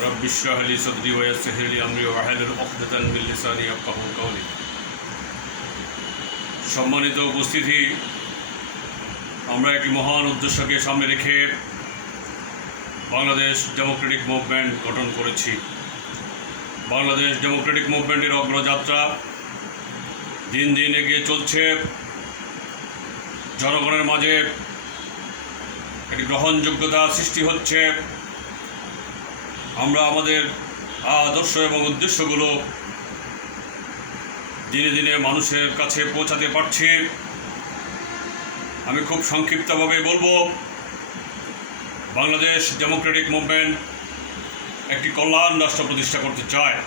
رب اشرح لي صدري ويسر لي امري واحلل عقدة من لساني يفقهوا قولي সম্মানিত উপস্থিতি আমরা একটি মহান উদ্দেশ্যকে সামনে রেখে বাংলাদেশ ডেমোক্রেটিক মুভমেন্ট গঠন করেছি বাংলাদেশ ডেমোক্রেটিক মুভমেন্টের অগ্রযাত্রা দিন দিন এগিয়ে চলছে জনগণের মাঝে একটি গ্রহণযোগ্যতা সৃষ্টি হচ্ছে আমরা আমাদের আদর্শ এবং উদ্দেশ্যগুলো দিনে দিনে মানুষের কাছে পৌঁছাতে পারছি। আমি খুব সংক্ষিপ্তভাবে বলব, বাংলাদেশ ডেমোক্রেটিক মুভমেন্ট একটি কল্যাণ রাষ্ট্র প্রতিষ্ঠা করতে চায়।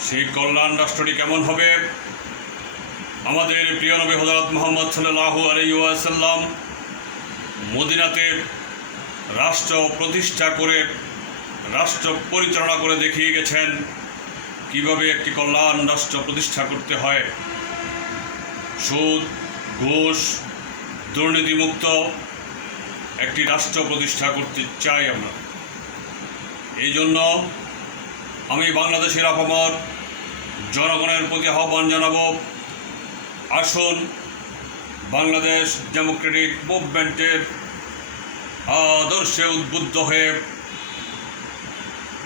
সেই কল্যাণ রাষ্ট্রটি কেমন হবে? আমাদের প্রিয় নবী হজরত মোহাম্মদ সাল্লাহু আলাইসাল্লাম মদিনাতে রাষ্ট্র প্রতিষ্ঠা করে রাষ্ট্র পরিচালনা করে দেখিয়ে গেছেন কীভাবে একটি কল্যাণ রাষ্ট্র প্রতিষ্ঠা করতে হয়। সুদ, ঘুষ, দুর্নীতিমুক্ত একটি রাষ্ট্র প্রতিষ্ঠা করতে চাই আমরা। এই জন্য আমি বাংলাদেশের আপামর জনগণের প্রতি আহ্বান জানাব, আসুন বাংলাদেশ ডেমোক্রেটিক মুভমেন্টের আদর্শে উদ্বুদ্ধ হয়ে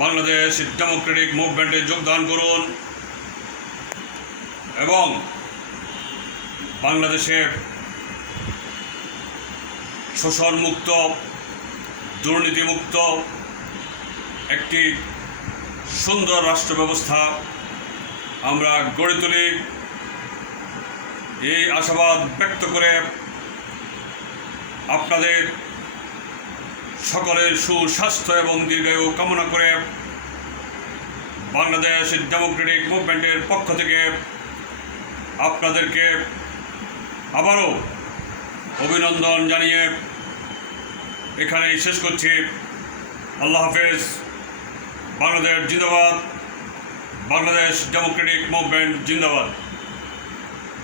বাংলাদেশ ডেমোক্রেটিক মুভমেন্টে যোগদান করুন এবং বাংলাদেশের শোষণমুক্ত, দুর্নীতিমুক্ত একটি সুন্দর রাষ্ট্র ব্যবস্থা আমরা গড়ে তুলি। এই আশাবাদ ব্যক্ত করে আপনাদের সকলের সুস্বাস্থ্য এবং দীর্ঘায়ু কামনা করে বাংলাদেশ ডেমোক্রেটিক মুভমেন্টের পক্ষ থেকে আপনাদেরকে আবারও অভিনন্দন জানিয়ে এখানেই শেষ করছি। আল্লাহ হাফেজ। বাংলাদেশ জিন্দাবাদ। বাংলাদেশ ডেমোক্রেটিক মুভমেন্ট জিন্দাবাদ।